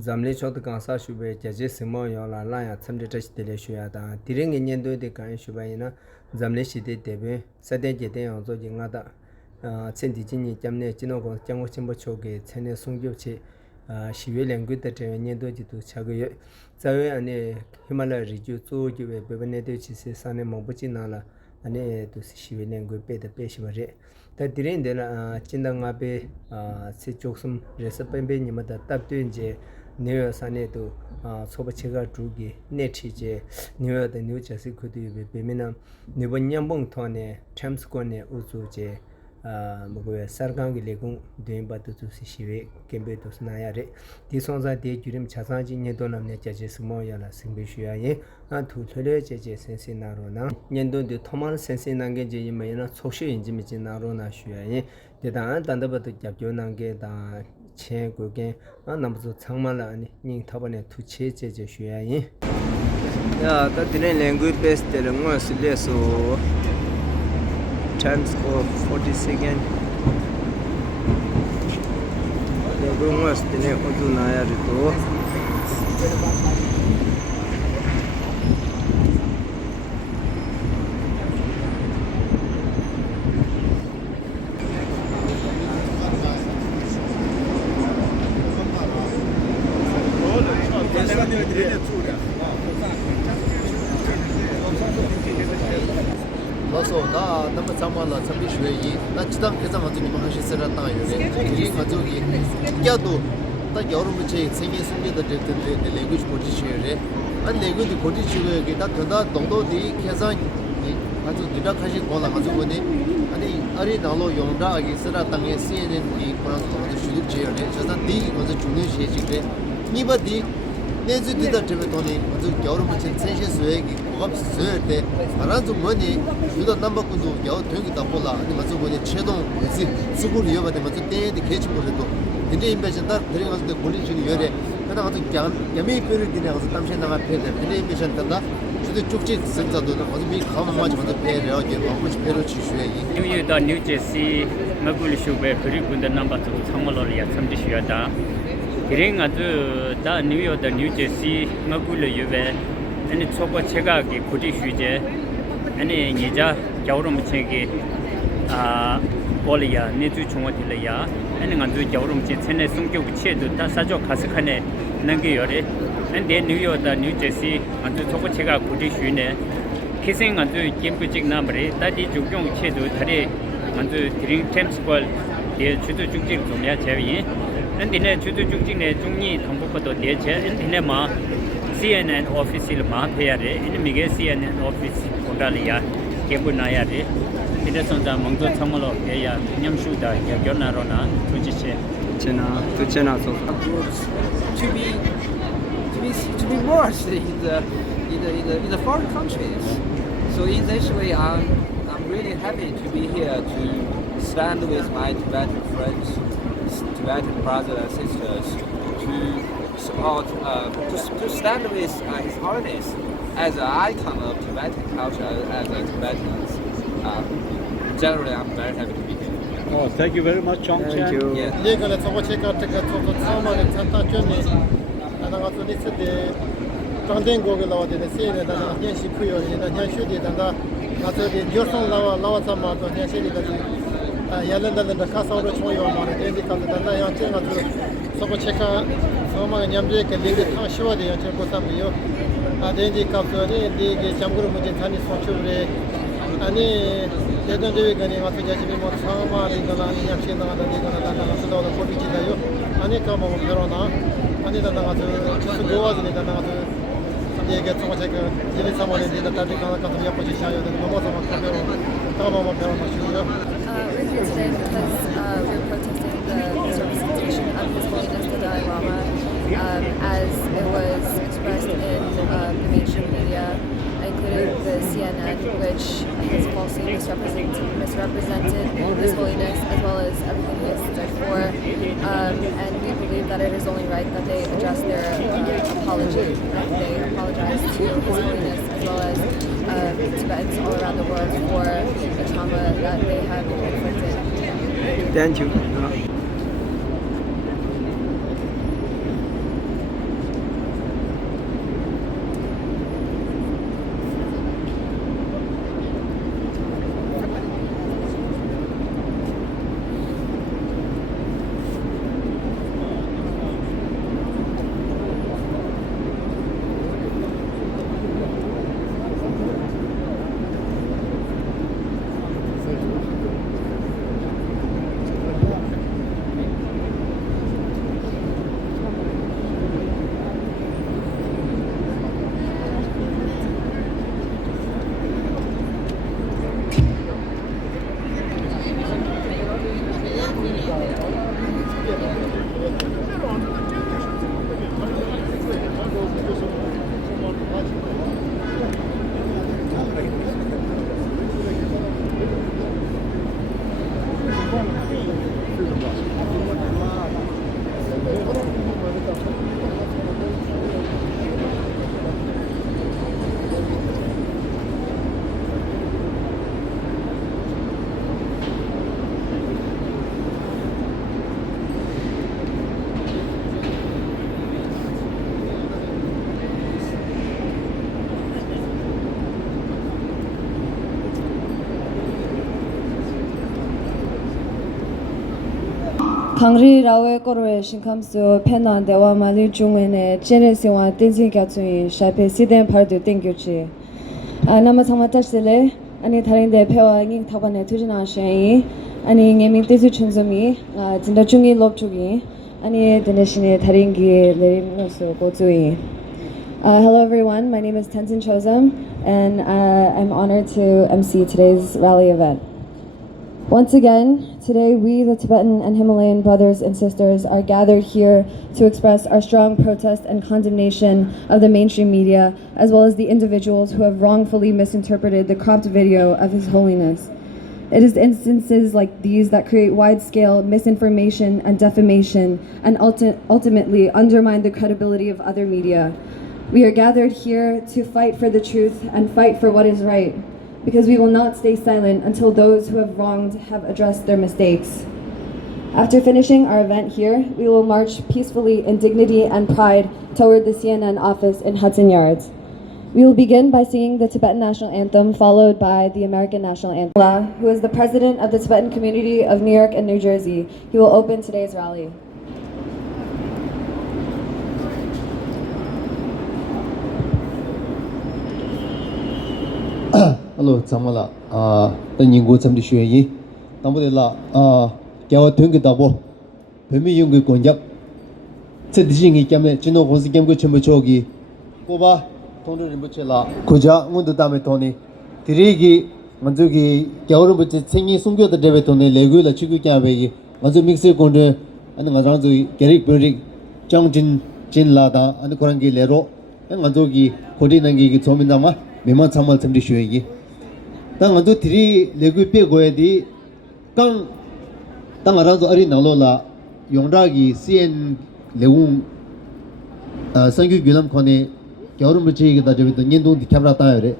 zamle chot kansa shube jaje simo yo la la ya tsamde tash tele shuya da direng nyen do de kan shuba ina zamle shide debe sade je de yo zo jinga da chen di jin ni jamne jino go jangwo chimbo choge chene sungyo che shiwe lenggu da te nyen do ji tu chago ye zawe ane himalaya riju zo ji we bebene de chi se sane mongbo ji na la ane to shiwe lenggu pe de pe shiba re da direng de la chinda nga be se choksum resa pembe ni ma da tab tuen je New Sane to Sobachega Drugi, Netije, New the New Jersey could be Bimina, Nibanyambong Tone, Chamscone, Uzuje, Sargangi Legum, doing but to Sishive, Kembe to Snayare. These ones are the Jurim Chasanji, Nedonam Nejajes Moyala, Simbishuaye, and to Tole Jeje Sensinarona, Yendo de Thomas Sensinange Mayana, social in Jimmy Narona Shuaye, the Dan Dandaba to Jajonange, the chen gu gen nam zu changma la ni ning ta ba ne tu che je je xue yin ya da de language based de ngo si le so times for 40 second de ngo si de ne o du na ya ri to also da number someone la sabi shwe yi na chidam ke zama tu ni ma shi sera ta yo re ri ma jo gi kya do ta yor mu che senge sunge da de language ko ji shwe re an language ko ji shwe ge ta thanda dong do di kya za ni ma jo dida khashi ko la ma jo ne ani ari da lo yong da gi sera ta nge cnn ki ko so de shu che re so da di ko zo chune she ji re ni ba di 내주 디다 테베토니 아주 겨울무 chen 센시 수액이 고급 수액때 알아서 뭐니 유도 남바군도 여 되게 다 볼라 아니 맞아 뭐니 최동 수고를 이어가 돼 맞아 때에 개치 보려도 근데 인베션다 들어가서 폴리션이 열에 하나 가서 야미 뼈를 디네 가서 땀새 나가 패데 근데 인베션 된다 주도 쪽지 센터도 아주 미 가만 맞아 맞아 패려 이게 뭐 패로 치슈에 뉴욕다 뉴저시 마블 쇼베 그리군데 넘버 2 참말로리아 참지슈야다 그ring 아주 다 뉴욕 다 뉴저시 마블 유베 아니 초보 체가기 고지 휴제 아니 예자 겨울음 체기 볼이야 내주 중원들이야 아니 간주 겨울음 체 천에 성격 체도 다 사조 가스칸에 ನಂಗೆ 요래 근데 뉴욕 다 뉴저시 아주 초보 체가 고지 휴네 기생 아주 캠프직 남버리 다디 중경 체도 다리 아주 드링 템스콜 예 주도 중직 좀야 제위 근데 주도 중직내 중리 정보도 대체 근데 마 CNN official 마 해야래 이미게 CNN office 고달이야 개분나야래 이제 선자 멍도 참으로 해야 냠슈다 여겨나로나 두지체 chena tu chena so to be watched in the foreign countries. So essentially, I'm really happy to be here to stand with my Tibetan friends, Tibetan brothers and sisters, to support, to stand with His Holiness as an icon of Tibetan culture, as a Tibetan. Generally, I'm very happy to be here. Oh, thank you very much, Chong Chen. you Yeah. legal at what check out the Sama and Santa Journey. And I got to listen to the Tanding Google the scene and Yanshi Puyo and Yanshudi and after the Johnson Lawa Sama to Yanshi that Yalanda and the Casa of Choyo on the Indica and I am telling to Sobo Cheka, Sama and Yamjek and Lady Kashwadi and Chekosamu. And the Indica to the Jamguru Mujitani for Chure. And they don't do it anymore. Sama, Ligana, Yamshina, and the Gana, Polici, and they come over Perona, and they don't know to go out in the Nana. They get so much like a someone in the Tatiana Catholic position, and most of them come We're here today because we're protesting the misrepresentation of His Holiness the Dalai Lama as it was expressed in the mainstream media, including the CNN, which has falsely misrepresented His Holiness as well as everything he has stood for. And we believe that it is only right that they address their apology, that they apologize to His Holiness as well as Tibetans all around the world for the trauma that they have inflicted. thank you Pangri rawe korwe shinkamsu penan dewa mali jungwene jere siwa tenzin gyatsui shape siden pardu tengyuchi. Nama tangmatashile ani tharinde pewa nging tabane tujina shenyi ani ngeming tezu chunzumi zinda chungi lobchugi ani deneshine tharingi lerim nosu gozui. Hello everyone, my name is Tenzin Chozum and I'm honored to MC today's rally event. Once again, today we, the Tibetan and Himalayan brothers and sisters, are gathered here to express our strong protest and condemnation of the mainstream media, as well as the individuals who have wrongfully misinterpreted the cropped video of His Holiness. It is instances like these that create wide-scale misinformation and defamation and ultimately undermine the credibility of other media. We are gathered here to fight for the truth and fight for what is right, because we will not stay silent until those who have wronged have addressed their mistakes. After finishing our event here, we will march peacefully in dignity and pride toward the CNN office in Hudson Yards. We will begin by singing the Tibetan National Anthem, followed by the American National Anthem. Dalai, who is the president of the Tibetan community of New York and New Jersey, he will open today's rally. Hello, Zamala. The Ningo Zamdi Shui. Tambula, Gawa Tungi Dabo, Pemi Yungu Gonjap, Sedjingi Game, Chino was Gamgo Chimbochogi, Koba, Tondo Rimbuchela, Koja, Mundu Dametoni, Tirigi, Manzugi, Gawarubuchi, singing Sungo the Devetone, Legula Chiku Kavegi, Manzu Mixer Gonde, and Mazanzu, Gerik Burdik, Jang Jin Lada, and the Korangi Lero, and Manzogi, Kodinangi Tomindama. Mema Samal Samdi Shuegi. Tangandu Tri Legu Pegoedi Kang Tangarazo Ari Nalola Yongragi CN Leung Sangu Gulam Kone Gaurumbuchi da David Nindo di Camera Tire.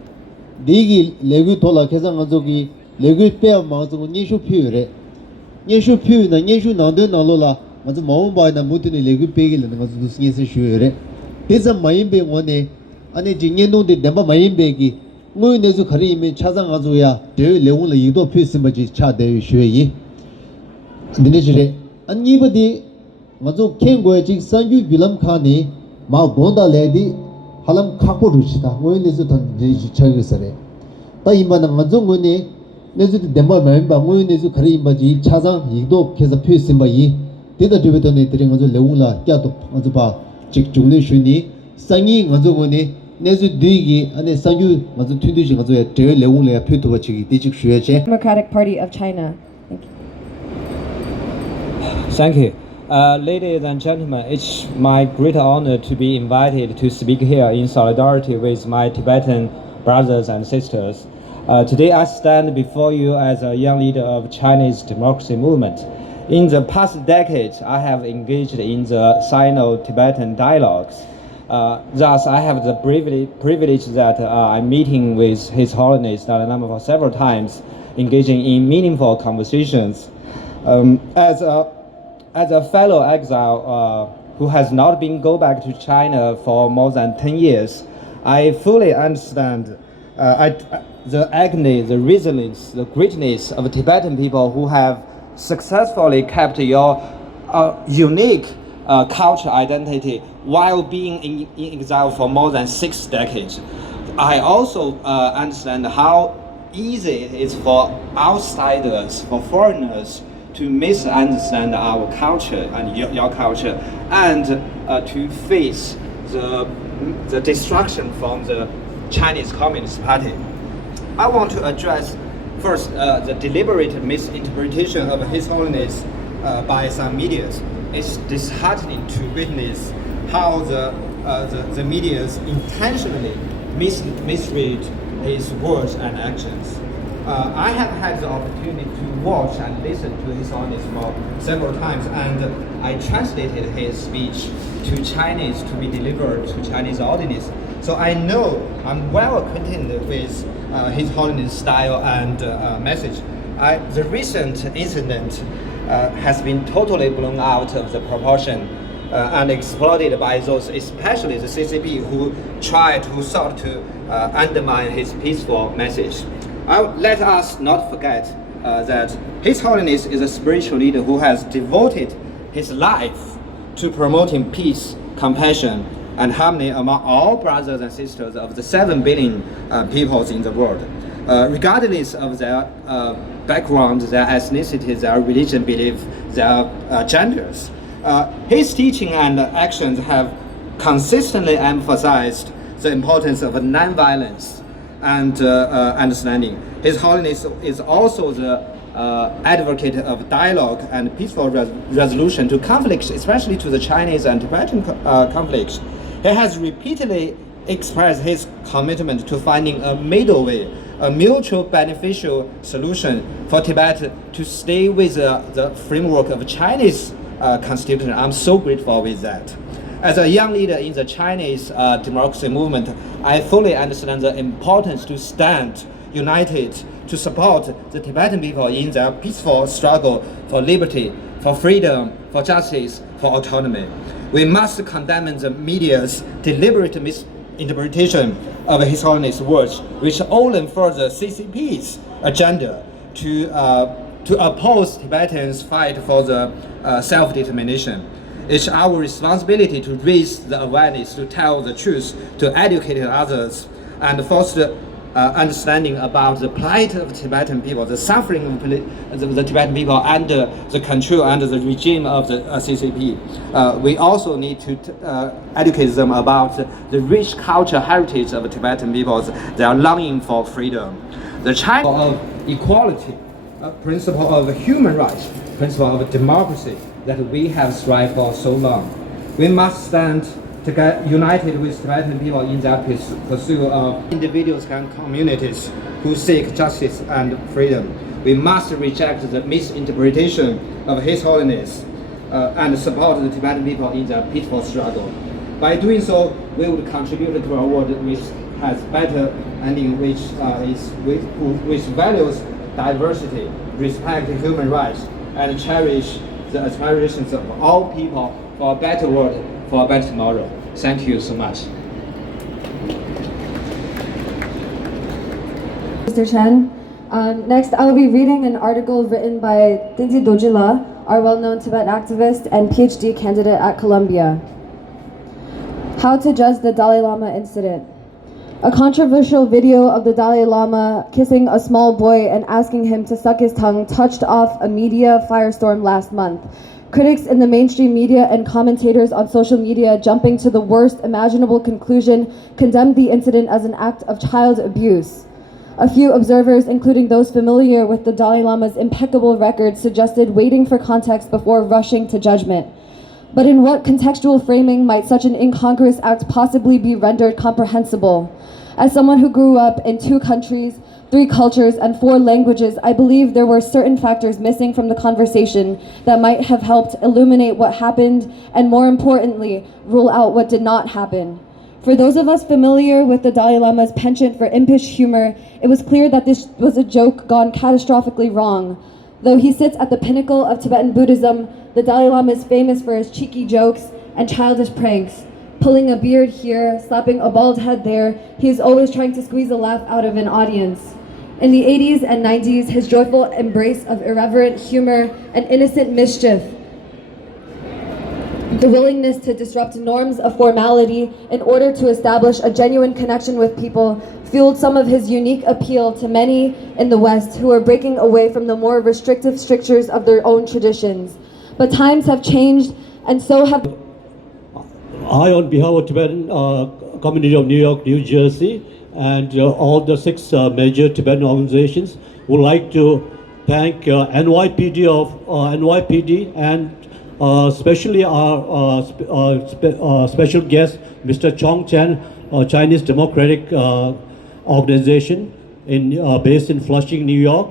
Digi Legu Tola Kesangazogi Legu Pea Mazu Nishu Pure. Nishu Pure na Nishu Nando Nalola Mazu Maumba na Mutini Legu Pegil and Mazu Sinse Shure. Tesa Maimbe one 아니 진년동데 nemba 마임베기 뭐네주 가리면 차상가조야 대 레온의 이도 필수마지 차대 쉬어이 근데지래 아니버디 맞아 켄고에 지 산유 빌람카니 마 본다레디 할람 카포루시다 뭐네주 던지 차기서래 다 이만은 맞아 뭐네 네주 nemba 마임바 뭐네주 가리면바지 차상 이도 계속 필수마이 데다 되베더니 드린 거죠 레온라 꺄도 맞아 봐 직중내 쉬니 상이 맞아 뭐네 Democratic Party of China. Thank you. Ladies and gentlemen, it's my great honor to be invited to speak here in solidarity with my Tibetan brothers and sisters. Today I stand before you as a young leader of Chinese democracy movement. In the past decades, I have engaged in the Sino-Tibetan dialogues. Thus, I have the privilege that I'm meeting with His Holiness Dalai Lama for several times, engaging in meaningful conversations. As a fellow exile who has not been go back to China for more than 10 years, I fully understand the agony, the resilience, the greatness of Tibetan people who have successfully kept your unique cultural identity while being in exile for more than 6 decades. I also understand how easy it is for outsiders, for foreigners, to misunderstand our culture and your culture, and to face the destruction from the Chinese Communist Party. I want to address first the deliberate misinterpretation of His Holiness by some medias. It's disheartening to witness how the medias intentionally misread his words and actions. I have had the opportunity to watch and listen to His Holiness for several times, and I translated his speech to Chinese to be delivered to Chinese audience. So I know I'm well acquainted with His Holiness' style and message. The recent incident has been totally blown out of the proportion and exploited by those, especially the CCP, who try to sort to undermine his peaceful message. Let us not forget that His Holiness is a spiritual leader who has devoted his life to promoting peace, compassion, and harmony among all brothers and sisters of the 7 billion peoples in the world, regardless of their background, their ethnicity, their religion, belief, their genders. His teaching and actions have consistently emphasized the importance of nonviolence and understanding. His Holiness is also the advocate of dialogue and peaceful resolution to conflicts, especially to the Chinese and Tibetan conflicts. He has repeatedly expressed his commitment to finding a middle way, a mutual beneficial solution for Tibet to stay with the framework of Chinese constitution. I'm so grateful with that. As a young leader in the Chinese democracy movement, I fully understand the importance to stand united to support the Tibetan people in their peaceful struggle for liberty, for freedom, for justice, for autonomy. We must condemn the media's deliberate misinterpretation of His Holiness' words, which only further CCP's agenda to oppose Tibetans' fight for the self-determination. It's our responsibility to raise the awareness, to tell the truth, to educate others, and foster understanding about the plight of the Tibetan people, the suffering of the Tibetan people under the control, under the regime of the CCP. We also need to educate them about the rich cultural heritage of the Tibetan peoples, their longing for freedom. The China of equality, a principle of human rights, principle of democracy that we have strived for so long. We must stand to get united with Tibetan people in their pursuit of individuals and communities who seek justice and freedom. We must reject the misinterpretation of His Holiness and support the Tibetan people in their peaceful struggle. By doing so, we would contribute to a world which has better ending, which values diversity, respect human rights, and cherish the aspirations of all people for a better world, for a better tomorrow. Thank you so much. Mr. Chen. Next, I will be reading an article written by Tenzin Dorjila, our well-known Tibet activist and PhD candidate at Columbia. How to judge the Dalai Lama incident. A controversial video of the Dalai Lama kissing a small boy and asking him to suck his tongue touched off a media firestorm last month. Critics in the mainstream media and commentators on social media, jumping to the worst imaginable conclusion, condemned the incident as an act of child abuse. A few observers, including those familiar with the Dalai Lama's impeccable record, suggested waiting for context before rushing to judgment. But in what contextual framing might such an incongruous act possibly be rendered comprehensible? As someone who grew up in 2 countries, 3 cultures, and 4 languages, I believe there were certain factors missing from the conversation that might have helped illuminate what happened and, more importantly, rule out what did not happen. For those of us familiar with the Dalai Lama's penchant for impish humor, it was clear that this was a joke gone catastrophically wrong. Though he sits at the pinnacle of Tibetan Buddhism, the Dalai Lama is famous for his cheeky jokes and childish pranks. Pulling a beard here, slapping a bald head there, he is always trying to squeeze a laugh out of an audience. In the 80s and 90s, his joyful embrace of irreverent humor and innocent mischief, the willingness to disrupt norms of formality in order to establish a genuine connection with people, fueled some of his unique appeal to many in the West who are breaking away from the more restrictive strictures of their own traditions. But times have changed, and so have... I, on behalf of Tibetan community of New York, New Jersey, and all the 6 major Tibetan organizations, would like to thank NYPD and especially our special guest, Mr. Chong Chen, Chinese Democratic Organization based in Flushing, New York,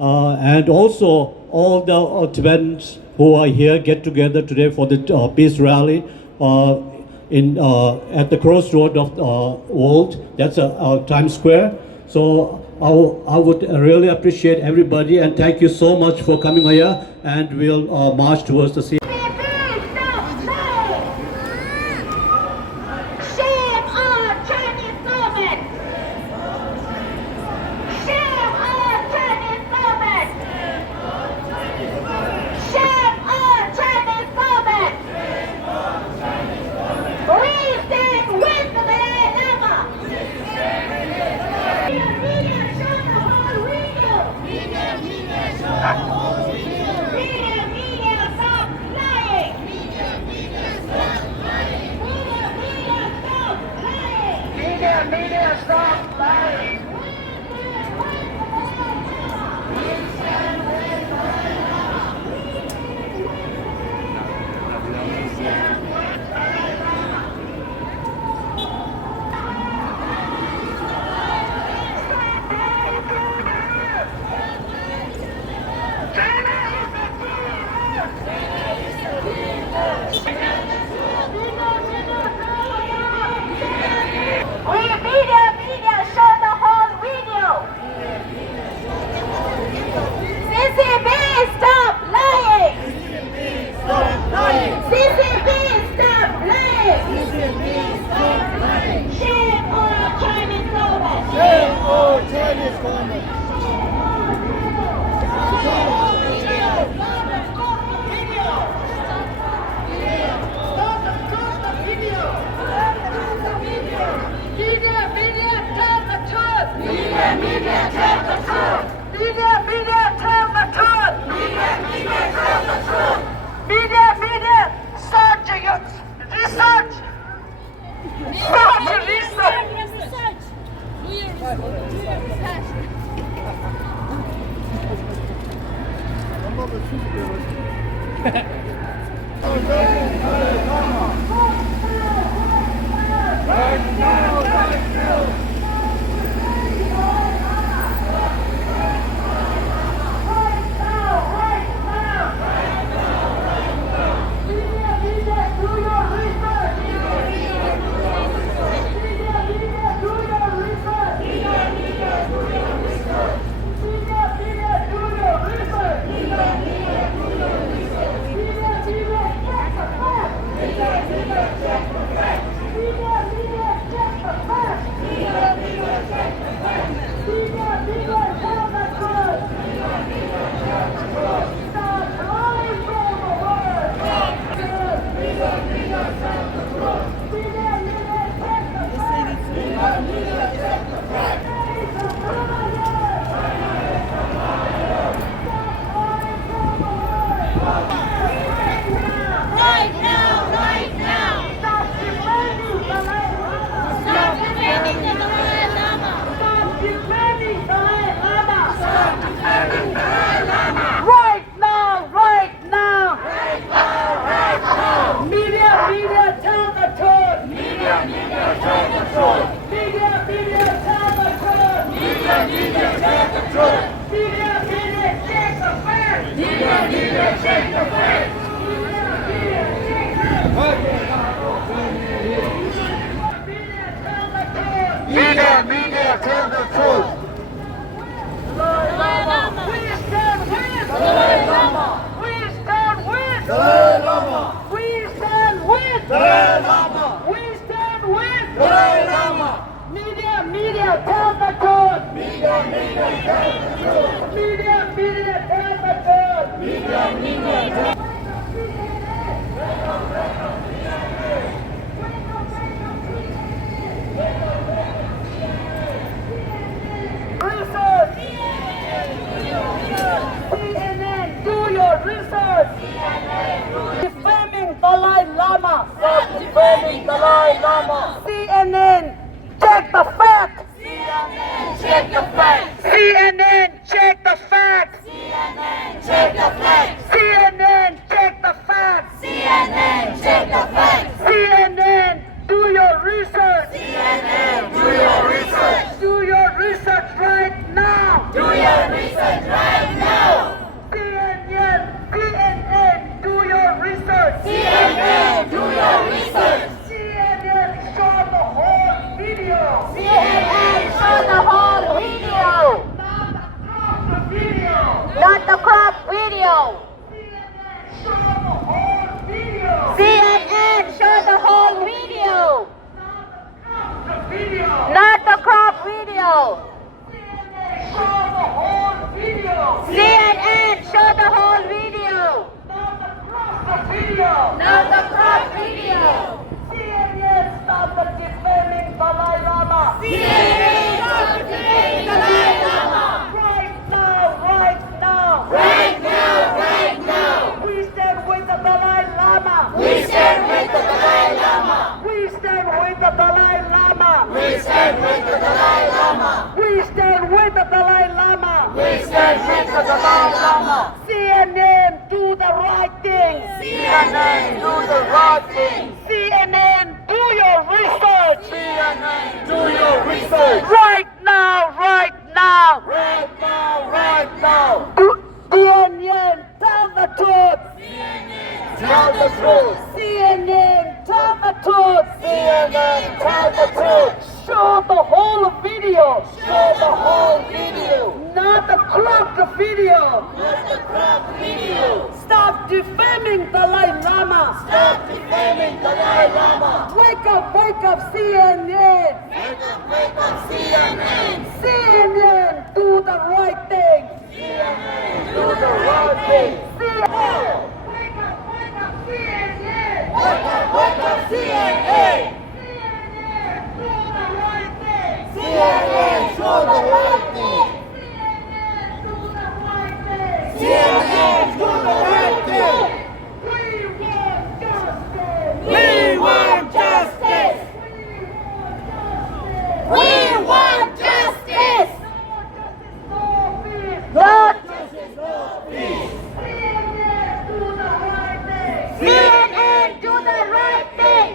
and also all the Tibetans who are here get together today for the peace rally at the crossroad of the world. That's Times Square. So I would really appreciate everybody, and thank you so much for coming here, and we'll march towards the sea. Shame on Chinese Media, show the whole video. CCB, stop lying. CCB, stop lying. Shame on Chinese government. Shame on Chinese government. Media, tell the truth. Media, tell the truth. Media, search your research. Media, tell the truth. Dalai Lama. We stand with Dalai Lama. We stand with Dalai Lama. We stand with Dalai Lama. We stand with Dalai Lama. Media, tell the truth. Media, tell the truth. Media, tell the truth. Media, tell Research. CNN, do your research. Defaming Dalai Lama. Stop defaming Dalai Lama. CNN, check the facts. Check the facts. CNN, check the facts. Check the facts. CNN, check the facts. Check the facts. CNN, do your research. Do your research. Do your research right now. Do your research right now. CNN, do your research. CNN, do your research. CNN, show the whole video. CNN, show the whole video. Not the crop video. Not the crop video. stand with the Dalai Lama. We stand with the Dalai Lama. We stand with the Dalai Lama. We stand with the Dalai Lama. CNN, do the right thing. CNN, do the right thing. CNN, do your research. CNN, do your research. Right now, right now. Right now, right now. CNN, tell the truth. Tell the truth. CNN, tell the truth. CNN, tell the truth. Show the whole video. Show the whole video. Not the cropped video. Not the crop video. Stop defaming Dalai Lama. Stop defaming Dalai Lama. Wake up, CNN. Wake up, CNN. CNN, do the right thing. CNN, do the right thing. CNN. Wake up, CNN. Wake up, CNN. CNN, do the right thing. CNN, show the right thing. CNN, do the right thing. CNN, do the right thing. We want justice. We want justice. We want justice. No justice, no peace. CNN, do the right thing. CNN, do the right thing.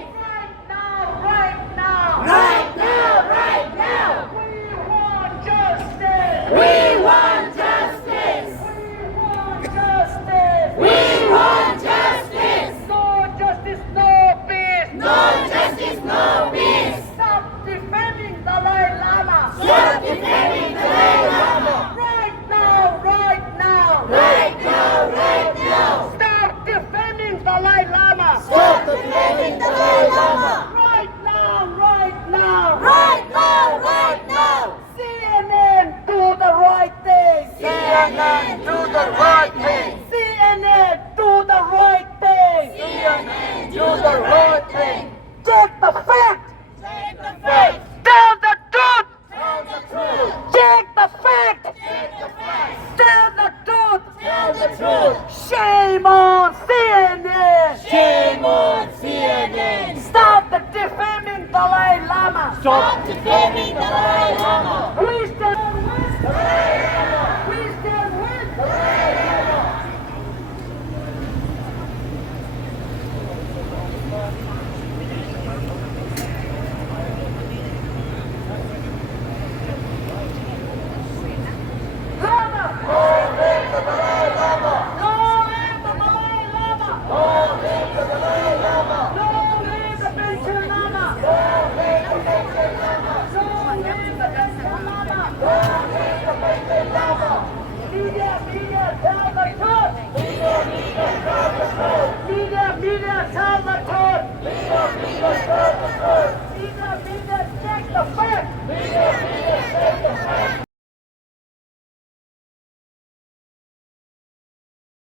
Right now. Right now, right now. We want justice. We want justice. We want justice. We want justice. No justice, no peace. No justice, no peace. Stop defending Dalai Lama. Stop defending Dalai Lama. Right now, right now. Right now, right now. Stop defending Dalai Lama. Stop defending Dalai Lama. Right now, right now. Right now, right now. CNN, do the right thing. CNN, do the right thing. CNN, do the right thing. CNN, do the right thing. Check the fact. Take the fact. Tell the truth. Tell the truth. Check the fact. Take the facts. Tell the truth. Tell the truth. Shame on CNN. Shame on CNN. Stop the defaming Dalai Lama. Stop defending Dalai Lama. We stand with Dalai Lama. We stand with Dalai Lama. Lama. Long live the Dalai Lama. Long live the Dalai Lama. Long live the Dalai Lama. Long live the Bencher Lama. Long live the Bencher Lama. Long live the Bencher Lama. Long live the Bencher Lama. Media, tell the truth. Media, tell the truth. Media, tell the truth. Media, tell the truth.